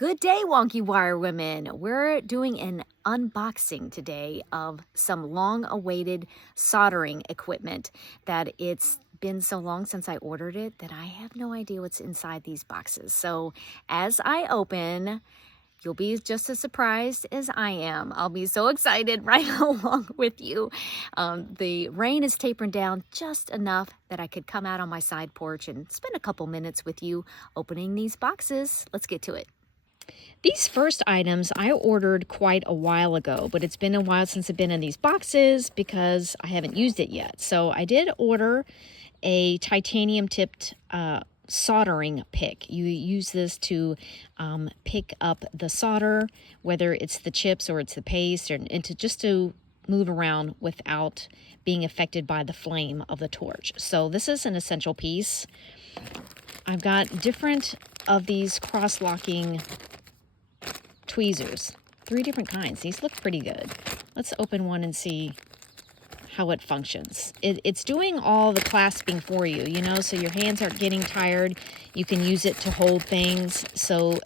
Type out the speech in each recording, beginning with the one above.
Good day, Wonky Wire Women. We're doing an unboxing today of some long-awaited soldering equipment that it's been so long since I ordered it that I have no idea what's inside these boxes. So as I open, you'll be just as surprised as I am. I'll be so excited right along with you. The rain is tapering down just enough that I could come out on my side porch and spend a couple minutes with you opening these boxes. Let's get to it. These first items I ordered quite a while ago, but it's been a while since I've been in these boxes because I haven't used it yet. So I did order a titanium tipped soldering pick. You use this to pick up the solder, whether it's the chips or it's the paste, and just to move around without being affected by the flame of the torch. So this is an essential piece. I've got different of these cross-locking tweezers, 3 different kinds. These look pretty good. Let's open one and see how it functions. It's doing all the clasping for you, you know, so your hands aren't getting tired. You can use it to hold things,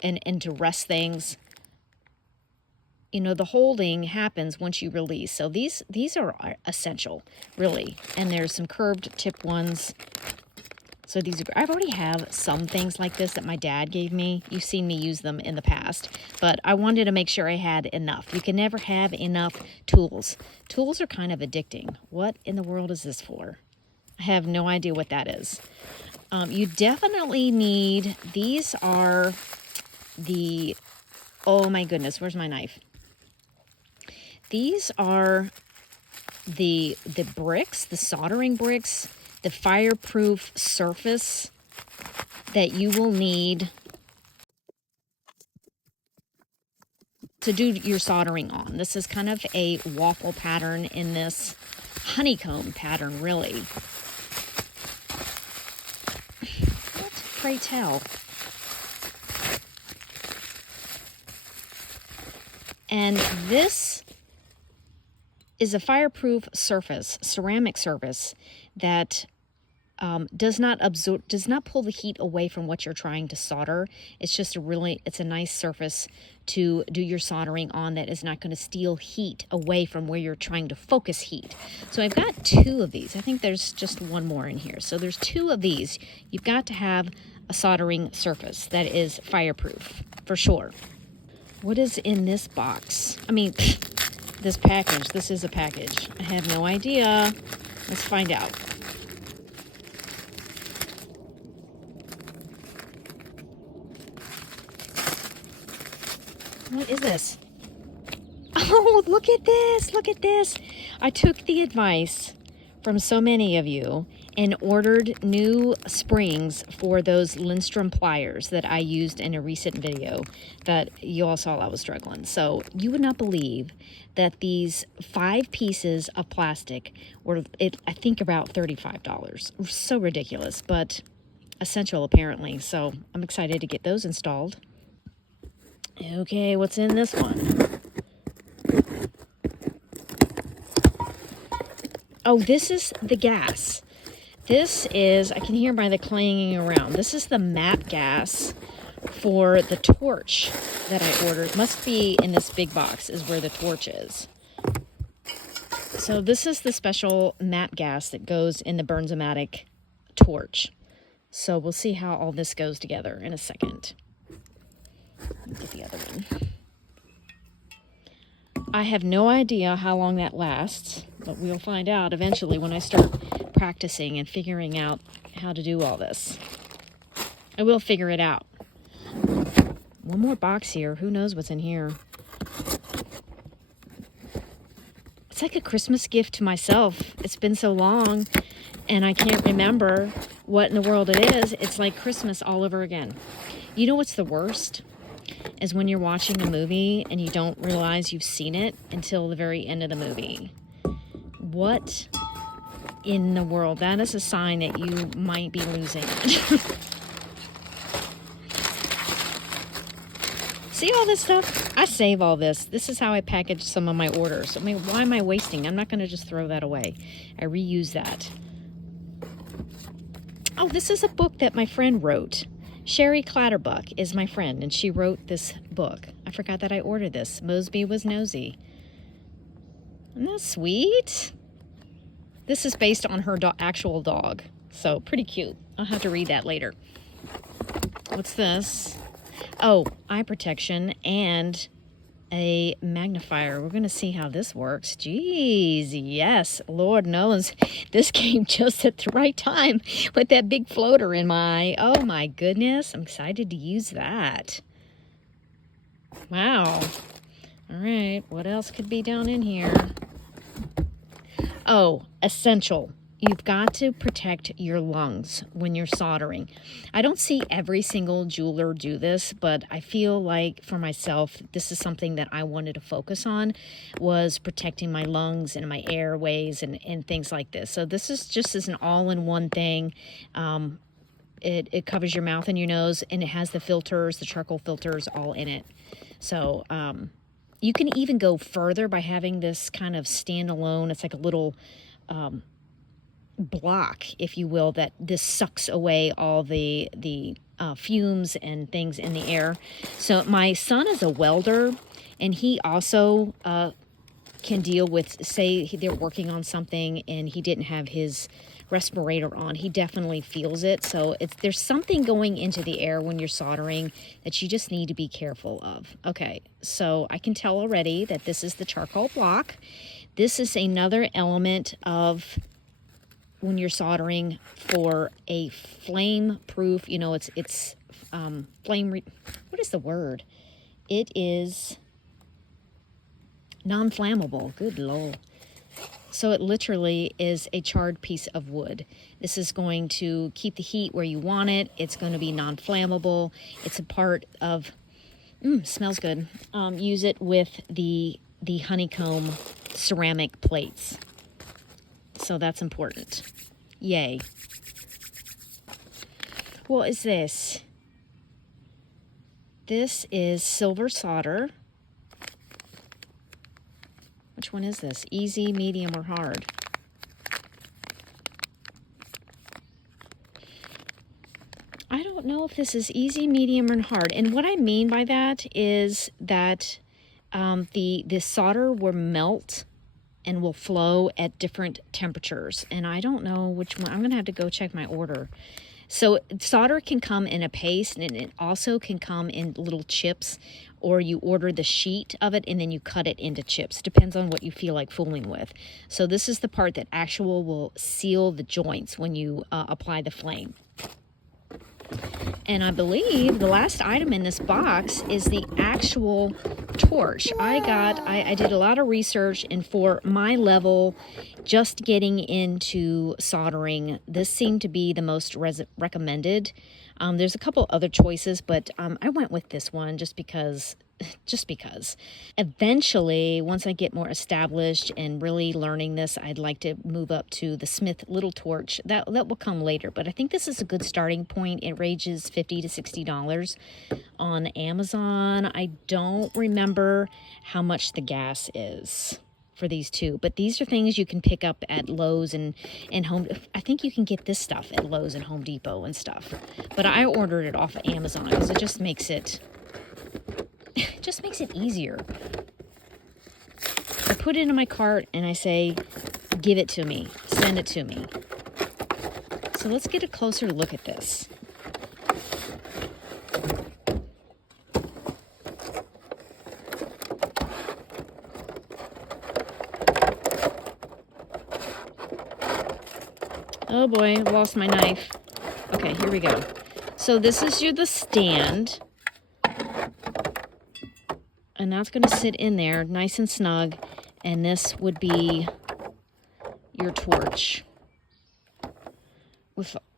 and to rest things. You know, the holding happens once you release. So these are essential, really. And there's some curved tip ones. So these are, I already have some things like this that my dad gave me. You've seen me use them in the past, but I wanted to make sure I had enough. You can never have enough tools. Tools are kind of addicting. What in the world is this for? I have no idea what that is. You definitely need, these are the, oh my goodness, where's my knife? These are the bricks, the soldering bricks, the fireproof surface that you will need to do your soldering on. This is kind of a waffle pattern in this honeycomb pattern, really. What, pray tell? And this is a fireproof surface, ceramic surface that does not pull the heat away from what you're trying to solder. It's just it's a nice surface to do your soldering on that is not going to steal heat away from where you're trying to focus heat. So I've got 2 of these. I think there's just one more in here. So there's 2 of these. You've got to have a soldering surface that is fireproof, for sure. What is in this box? I mean, this package. This is a package. I have no idea. Let's find out. What is this? Oh, look at this. Look at this. I took the advice from so many of you and ordered new springs for those Lindstrom pliers that I used in a recent video that you all saw I was struggling. So you would not believe that these 5 pieces of plastic were, I think, about $35. So ridiculous, but essential apparently. So I'm excited to get those installed. Okay, what's in this one? Oh, this is the gas. This is, I can hear by the clanging around, this is the matte gas for the torch that I ordered. Must be in this big box is where the torch is. So this is the special matte gas that goes in the Burns-O-Matic torch. So we'll see how all this goes together in a second. Let me get the other one. I have no idea how long that lasts, but we'll find out eventually when I start practicing and figuring out how to do all this. I will figure it out. One more box here. Who knows what's in here? It's like a Christmas gift to myself. It's been so long, and I can't remember what in the world it is. It's like Christmas all over again. You know what's the worst? Is when you're watching a movie and you don't realize you've seen it until the very end of the movie. What in the world? That is a sign that you might be losing it. See all this stuff? I save all this. This is how I package some of my orders. I mean, why am I wasting? I'm not going to just throw that away. I reuse that. Oh, this is a book that my friend wrote. Sherry Clatterbuck is my friend, and she wrote this book. I forgot that I ordered this. Mosby Was Nosy. Isn't that sweet? This is based on her actual dog, so pretty cute. I'll have to read that later. What's this? Oh, eye protection and a magnifier. We're going to see how this works. Jeez, yes, Lord knows this came just at the right time with that big floater in my eye. Oh my goodness, I'm excited to use that. Wow. All right, what else could be down in here? Oh, essential. You've got to protect your lungs when you're soldering. I don't see every single jeweler do this, but I feel like for myself, this is something that I wanted to focus on, was protecting my lungs and my airways and things like this. So this is just as an all-in-one thing. It covers your mouth and your nose, and it has the filters, the charcoal filters, all in it. So you can even go further by having this kind of standalone. It's like a little block, if you will, that this sucks away all the fumes and things in the air. So my son is a welder, and he also can deal with, say they're working on something and he didn't have his respirator on. He definitely feels it. So there's something going into the air when you're soldering that you just need to be careful of. Okay, so I can tell already that this is the charcoal block. This is another element of when you're soldering for a flame proof, you know, it's what is the word? It is non-flammable. Good Lord. So it literally is a charred piece of wood. This is going to keep the heat where you want it. It's going to be non-flammable. It's a part of, smells good. Use it with the honeycomb ceramic plates. So that's important. Yay. What is this? This is silver solder. Which one is this? Easy, medium, or hard? I don't know if this is easy, medium, or hard. And what I mean by that is that the solder will melt and will flow at different temperatures. And I don't know which one. I'm going to have to go check my order. So solder can come in a paste, and it also can come in little chips, or you order the sheet of it and then you cut it into chips. Depends on what you feel like fooling with. So this is the part that will seal the joints when you apply the flame. And I believe the last item in this box is the actual torch. I did a lot of research, and for my level, just getting into soldering, this seemed to be the most recommended. There's a couple other choices, but I went with this one just because. Eventually, once I get more established and really learning this, I'd like to move up to the Smith little torch. That will come later, but I think this is a good starting point. It ranges $50 to $60 on Amazon. I don't remember how much the gas is for these two, but these are things you can pick up at Lowe's and Home. I think you can get this stuff at Lowe's and Home Depot and stuff, but I ordered it off of Amazon because it just makes it easier. I put it in my cart and I say, give it to me, send it to me. So let's get a closer look at this. Oh boy, I lost my knife. Okay, here we go. So this is the stand. And that's going to sit in there nice and snug. And this would be your torch.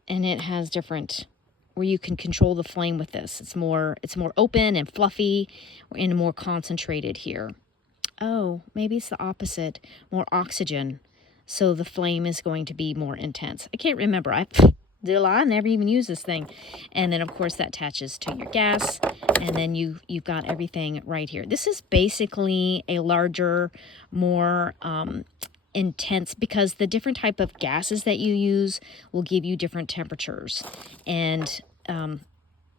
And it has different, where you can control the flame with this. It's more open and fluffy and more concentrated here. Oh, maybe it's the opposite. More oxygen. So the flame is going to be more intense. I can't remember. I never even used this thing. And then, of course, that attaches to your gas. And then you've got everything right here. This is basically a larger, more intense, because the different type of gases that you use will give you different temperatures. And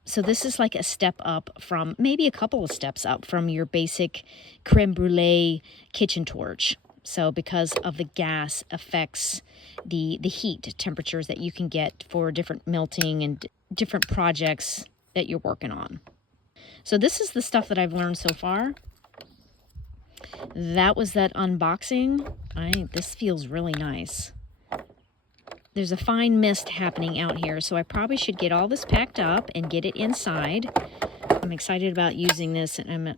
So this is like a step up from, maybe a couple of steps up from your basic creme brulee kitchen torch. So because of the gas affects the heat temperatures that you can get for different melting and different projects that you're working on. So this is the stuff that I've learned so far. That was that unboxing. This feels really nice. There's a fine mist happening out here, so I probably should get all this packed up and get it inside. I'm excited about using this, and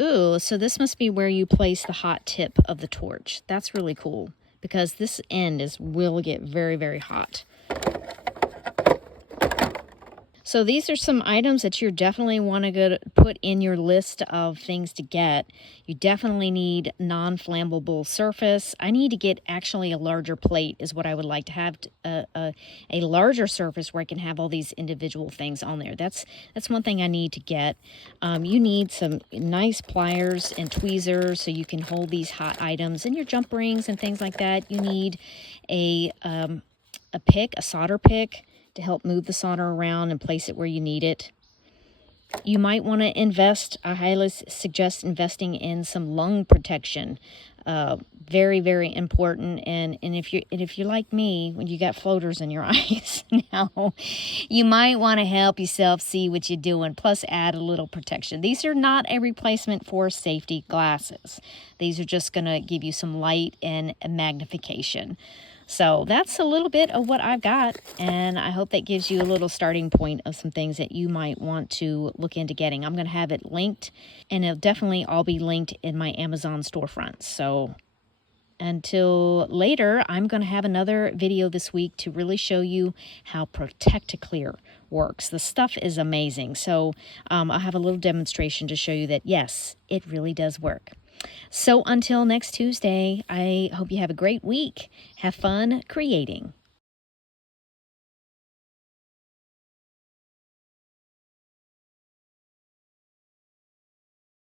ooh, so this must be where you place the hot tip of the torch. That's really cool, because this end will get very, very hot. So these are some items that you definitely want to put in your list of things to get. You definitely need non-flammable surface. I need to get actually a larger plate is what I would like to have, a larger surface where I can have all these individual things on there. That's one thing I need to get. You need some nice pliers and tweezers so you can hold these hot items and your jump rings and things like that. You need a pick, a solder pick, to help move the solder around and place it where you need it. You might want to invest, I highly suggest investing in some lung protection. Very, very important. And if you're like me, when you got floaters in your eyes now, you might want to help yourself see what you're doing, plus add a little protection. These are not a replacement for safety glasses. These are just going to give you some light and magnification. So that's a little bit of what I've got, and I hope that gives you a little starting point of some things that you might want to look into getting. I'm going to have it linked, and it'll definitely all be linked in my Amazon storefront. So until later, I'm going to have another video this week to really show you how Protect-to-Clear works. The stuff is amazing. So I'll have a little demonstration to show you that, yes, it really does work. So until next Tuesday, I hope you have a great week. Have fun creating.